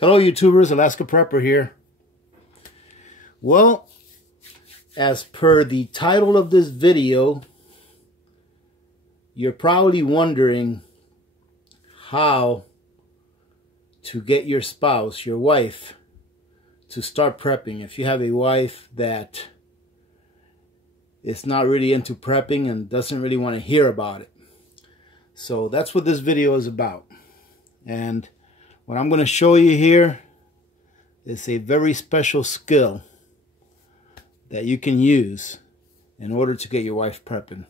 Hello YouTubers, Alaska Prepper here. Well, as per the title of this video, you're probably wondering how to get your spouse, your wife, to start prepping. If you have a wife that is not really into prepping and doesn't really want to hear about it. So that's what this video is about. And what I'm going to show you here is a very special skill that you can use in order to get your wife prepping.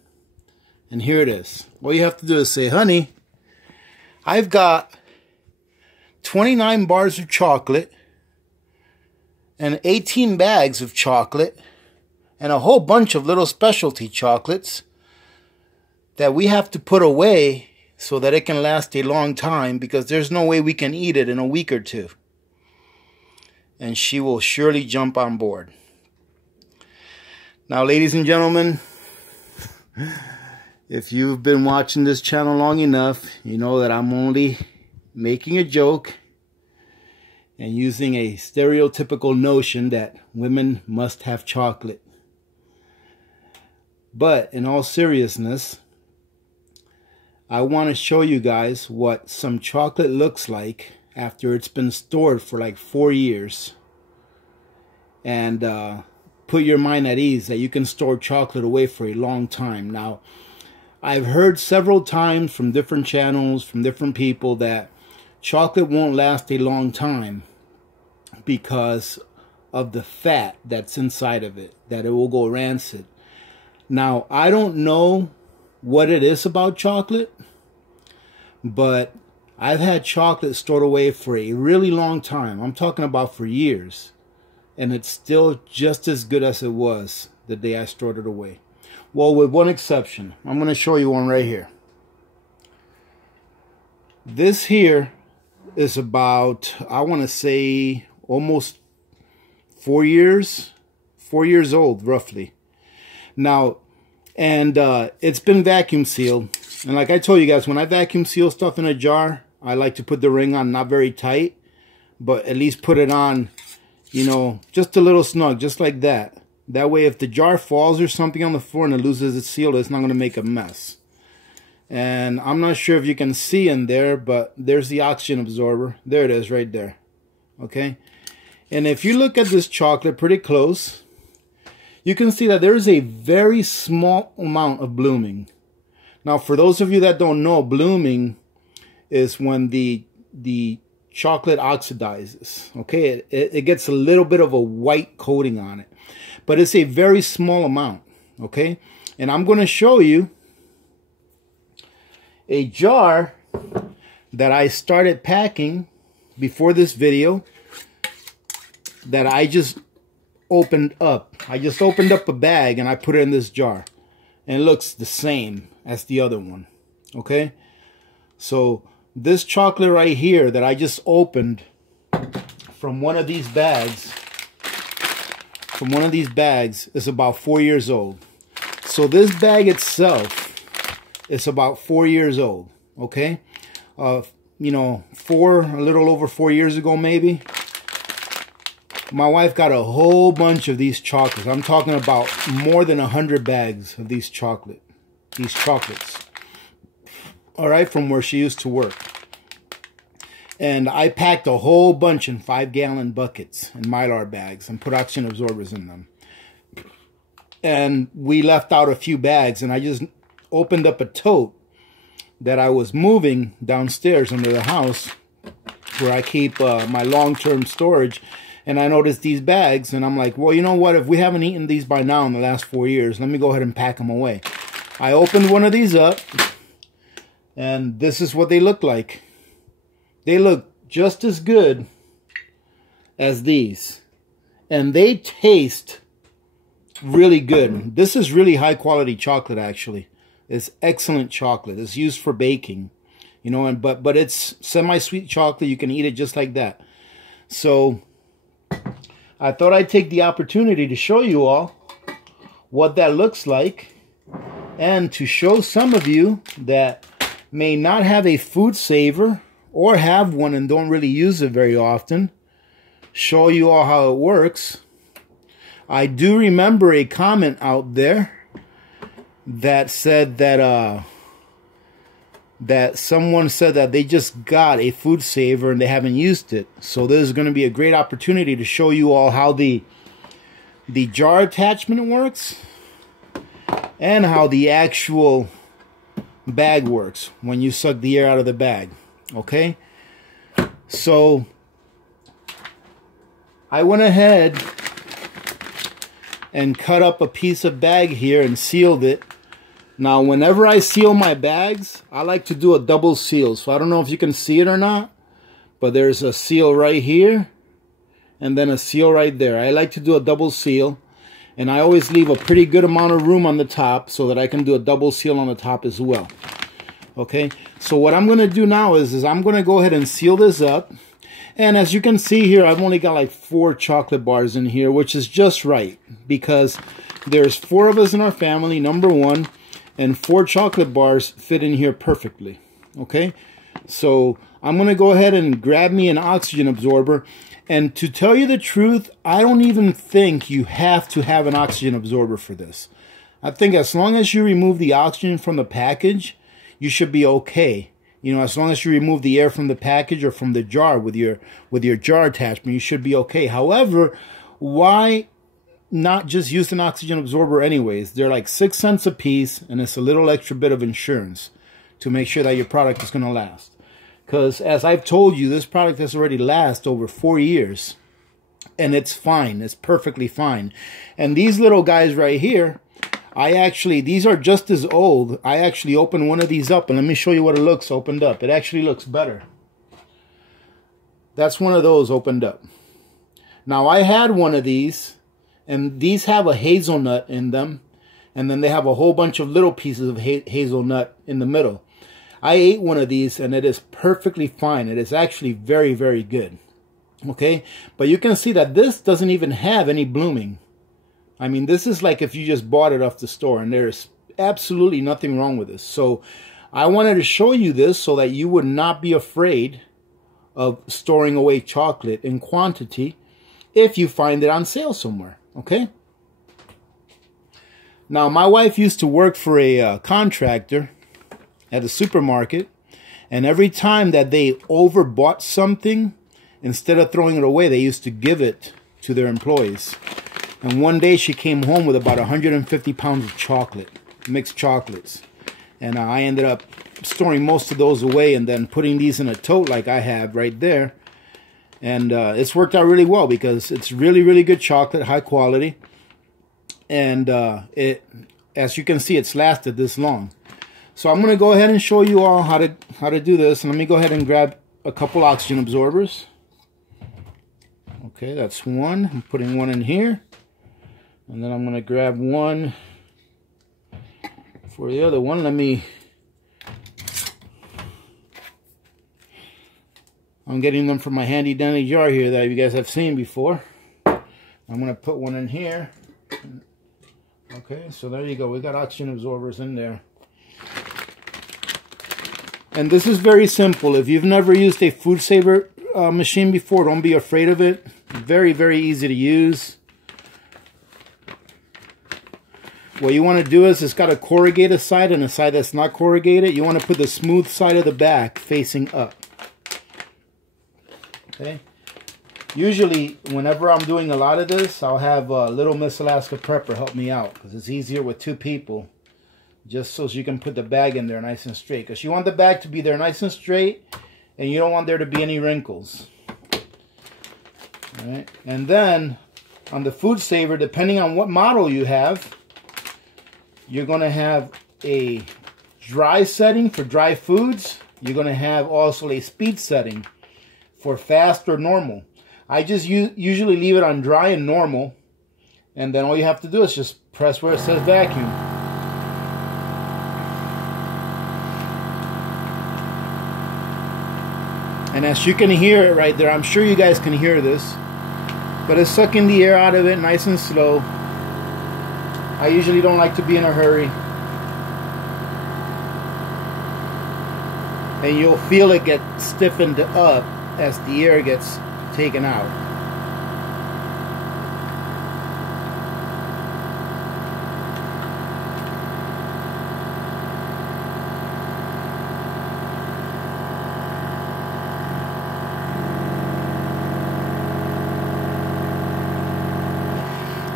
And here it is. All you have to do is say, honey, I've got 29 bars of chocolate and 18 bags of chocolate and a whole bunch of little specialty chocolates that we have to put away so that it can last a long time, because there's no way we can eat it in a week or two. And she will surely jump on board. Now, ladies and gentlemen, if you've been watching this channel long enough, you know that I'm only making a joke and using a stereotypical notion that women must have chocolate. But in all seriousness, I want to show you guys what some chocolate looks like after it's been stored for like 4 years. And put your mind at ease that you can store chocolate away for a long time. Now, I've heard several times from different channels, from different people, that chocolate won't last a long time because of the fat that's inside of it, that it will go rancid. Now, I don't know what it is about chocolate, but I've had chocolate stored away for a really long time. I'm talking about for years. And it's still just as good as it was the day I stored it away. Well, with one exception. I'm going to show you one right here. This here is about, I want to say, almost 4 years. 4 years old, roughly. Now, and it's been vacuum sealed. And like I told you guys, when I vacuum seal stuff in a jar, I like to put the ring on not very tight, but at least put it on, you know, just a little snug, just like that. That way, if the jar falls or something on the floor and it loses its seal, it's not going to make a mess. And I'm not sure if you can see in there, but there's the oxygen absorber. There it is right there. Okay? And if you look at this chocolate pretty close, you can see that there's a very small amount of blooming. Now, for those of you that don't know, blooming is when the chocolate oxidizes. Okay, it gets a little bit of a white coating on it, but it's a very small amount. Okay, and I'm going to show you a jar that I started packing before this video that I just opened up. I just opened up a bag and I put it in this jar, and it looks the same as the other one. Okay, so this chocolate right here that I just opened from one of these bags, is about 4 years old. So this bag itself is about 4 years old. Okay, you know, a little over 4 years ago maybe, my wife got a whole bunch of these chocolates. I'm talking about more than 100 bags of these chocolates. All right, from where she used to work. And I packed a whole bunch in 5-gallon buckets and Mylar bags and put oxygen absorbers in them. And we left out a few bags, and I just opened up a tote that I was moving downstairs under the house where I keep my long-term storage. And I noticed these bags, and I'm like, well, you know what? If we haven't eaten these by now in the last 4 years, let me go ahead and pack them away. I opened one of these up, and this is what they look like. They look just as good as these. And they taste really good. This is really high quality chocolate, actually. It's excellent chocolate. It's used for baking. You know, but it's semi-sweet chocolate. You can eat it just like that. So I thought I'd take the opportunity to show you all what that looks like, and to show some of you that may not have a food saver or have one and don't really use it very often, show you all how it works. I do remember a comment out there that said that that someone said that they just got a food saver and they haven't used it. So this is going to be a great opportunity to show you all how the jar attachment works and how the actual bag works when you suck the air out of the bag. Okay, so I went ahead and cut up a piece of bag here and sealed it. Now, whenever I seal my bags, I like to do a double seal. So I don't know if you can see it or not, but there's a seal right here and then a seal right there. I like to do a double seal, and I always leave a pretty good amount of room on the top so that I can do a double seal on the top as well. Okay, so what I'm going to do now is I'm going to go ahead and seal this up. And as you can see here, I've only got like 4 chocolate bars in here, which is just right, because there's 4 of us in our family, number 1, and 4 chocolate bars fit in here perfectly. Okay, so I'm going to go ahead and grab me an oxygen absorber. And to tell you the truth, I don't even think you have to have an oxygen absorber for this. I think as long as you remove the oxygen from the package, you should be okay. You know, as long as you remove the air from the package or from the jar with your jar attachment, you should be okay. However, why not just use an oxygen absorber anyways? They're like 6 cents a piece, and it's a little extra bit of insurance to make sure that your product is going to last. Because as I've told you, this product has already lasted over 4 years, and it's fine. It's perfectly fine. And these little guys right here, these are just as old. I actually opened one of these up, and let me show you what it looks opened up. It actually looks better. That's one of those opened up. Now, I had one of these, and these have a hazelnut in them, and then they have a whole bunch of little pieces of hazelnut in the middle. I ate one of these, and it is perfectly fine. It is actually very, very good. Okay, but you can see that this doesn't even have any blooming. I mean, this is like if you just bought it off the store, and there's absolutely nothing wrong with this. So I wanted to show you this so that you would not be afraid of storing away chocolate in quantity if you find it on sale somewhere. Okay. Now, my wife used to work for a contractor at a supermarket, and every time that they overbought something, instead of throwing it away, they used to give it to their employees. And one day she came home with about 150 pounds of chocolate, mixed chocolates. And I ended up storing most of those away and then putting these in a tote like I have right there. And it's worked out really well because it's really, really good chocolate, high quality. And as you can see, it's lasted this long. So I'm going to go ahead and show you all how to do this. And let me go ahead and grab a couple oxygen absorbers. Okay, that's one. I'm putting one in here. And then I'm going to grab one for the other one. I'm getting them from my handy dandy jar here that you guys have seen before. I'm going to put one in here. Okay, so there you go. We got oxygen absorbers in there. And this is very simple. If you've never used a food saver machine before, don't be afraid of it. Very, very easy to use. What you want to do is it's got a corrugated side and a side that's not corrugated. You want to put the smooth side of the back facing up. Okay. Usually, whenever I'm doing a lot of this, I'll have little Miss Alaska Prepper help me out because it's easier with 2 people. Just so you can put the bag in there nice and straight. Because you want the bag to be there nice and straight, and you don't want there to be any wrinkles. All right. And then on the food saver, depending on what model you have, you're going to have a dry setting for dry foods. You're going to have also a speed setting for fast or normal. I just usually leave it on dry and normal, and then all you have to do is just press where it says vacuum. And as you can hear it right there, I'm sure you guys can hear this, but it's sucking the air out of it nice and slow. I usually don't like to be in a hurry. and you'll feel it get stiffened up as the air gets taken out.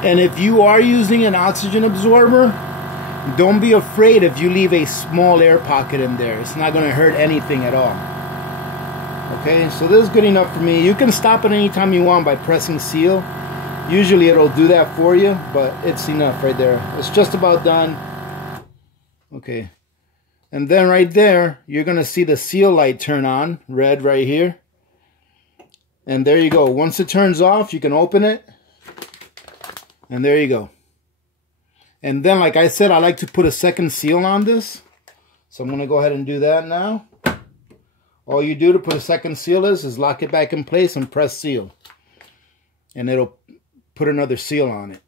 And if you are using an oxygen absorber, don't be afraid if you leave a small air pocket in there. It's not going to hurt anything at all. Okay, so this is good enough for me. You can stop it anytime you want by pressing seal. Usually it'll do that for you, but it's enough right there. It's just about done. Okay, and then right there, you're going to see the seal light turn on, red right here. And there you go. Once it turns off, you can open it. And there you go. And then, like I said, I like to put a second seal on this. So I'm going to go ahead and do that now. All you do to put a second seal is lock it back in place and press seal. And it'll put another seal on it.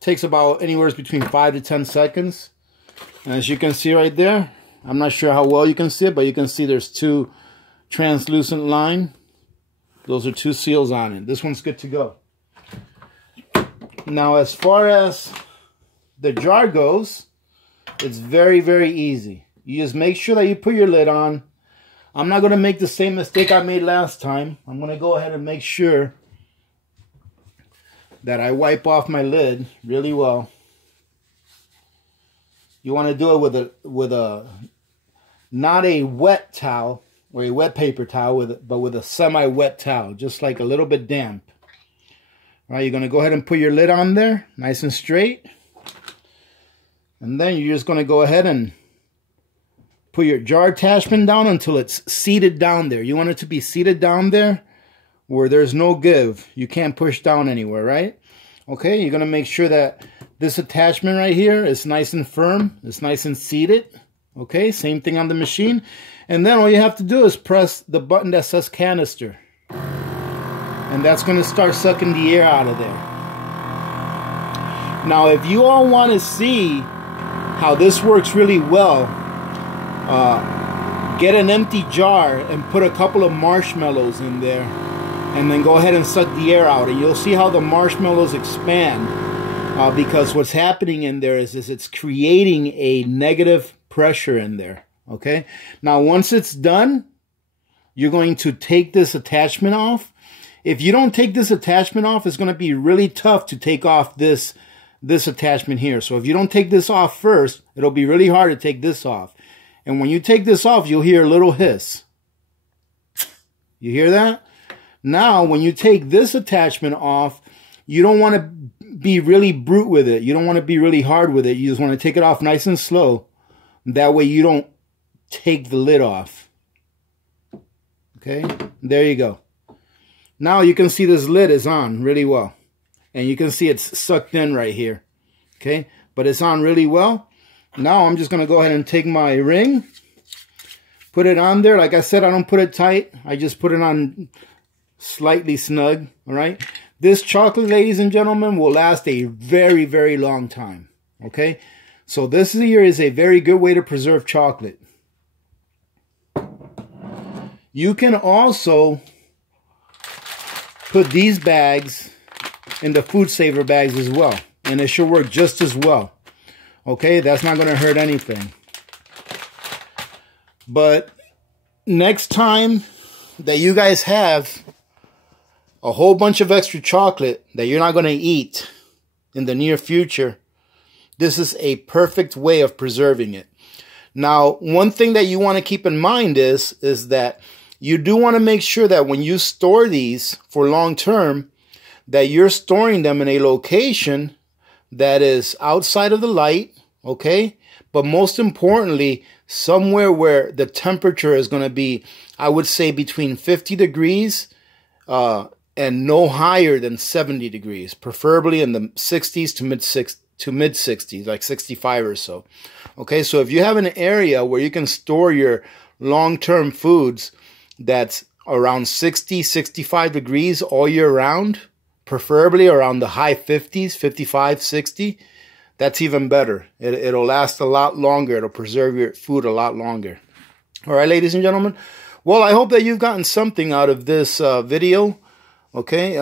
Takes about anywhere between 5 to 10 seconds. And as you can see right there, I'm not sure how well you can see it, but you can see there's 2 translucent line. Those are 2 seals on it. This one's good to go. Now, as far as the jar goes, it's very, very easy. You just make sure that you put your lid on. I'm not going to make the same mistake I made last time. I'm going to go ahead and make sure that I wipe off my lid really well. You want to do it with a not a wet towel or a wet paper towel, but with a semi-wet towel, just like a little bit damp. All right, you're going to go ahead and put your lid on there, nice and straight. And then you're just going to go ahead and put your jar attachment down until it's seated down there. You want it to be seated down there where there's no give. You can't push down anywhere, right? Okay, you're going to make sure that this attachment right here is nice and firm. It's nice and seated. Okay, same thing on the machine. And then all you have to do is press the button that says canister. And that's going to start sucking the air out of there. Now, if you all want to see how this works really well, get an empty jar and put a couple of marshmallows in there. And then go ahead and suck the air out. And you'll see how the marshmallows expand. Because what's happening in there is it's creating a negative pressure in there. Okay? Now, once it's done, you're going to take this attachment off. If you don't take this attachment off, it's going to be really tough to take off this attachment here. So if you don't take this off first, it'll be really hard to take this off. And when you take this off, you'll hear a little hiss. You hear that? Now, when you take this attachment off, you don't want to be really brute with it. You don't want to be really hard with it. You just want to take it off nice and slow. That way you don't take the lid off. Okay? There you go. Now you can see this lid is on really well. And you can see it's sucked in right here. Okay? But it's on really well. Now I'm just going to go ahead and take my ring. Put it on there. Like I said, I don't put it tight. I just put it on slightly snug. Alright? This chocolate, ladies and gentlemen, will last a very, very long time. Okay? So this here is a very good way to preserve chocolate. You can also put these bags in the food saver bags as well. And it should work just as well. Okay, that's not going to hurt anything. But next time that you guys have a whole bunch of extra chocolate that you're not going to eat in the near future, this is a perfect way of preserving it. Now, one thing that you want to keep in mind is that you do want to make sure that when you store these for long term, that you're storing them in a location that is outside of the light, okay? But most importantly, somewhere where the temperature is going to be, I would say, between 50 degrees and no higher than 70 degrees, preferably in the 60s to mid 60s, like 65 or so. Okay, so if you have an area where you can store your long-term foods that's around 60, 65 degrees all year round, preferably around the high 50s, 55, 60, that's even better. It'll last a lot longer. It'll preserve your food a lot longer. All right, ladies and gentlemen. Well, I hope that you've gotten something out of this video. Okay.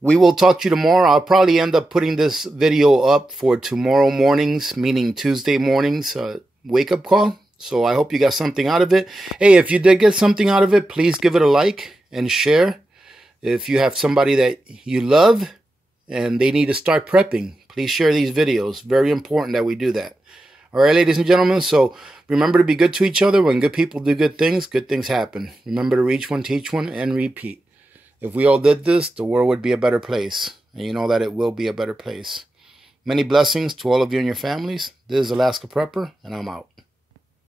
We will talk to you tomorrow. I'll probably end up putting this video up for tomorrow mornings, meaning Tuesday mornings, wake-up call. So I hope you got something out of it. Hey, if you did get something out of it, please give it a like and share. If you have somebody that you love and they need to start prepping, please share these videos. Very important that we do that. All right, ladies and gentlemen. So remember to be good to each other. When good people do good things happen. Remember to reach one, teach one, and repeat. If we all did this, the world would be a better place. And you know that it will be a better place. Many blessings to all of you and your families. This is Alaska Prepper, and I'm out.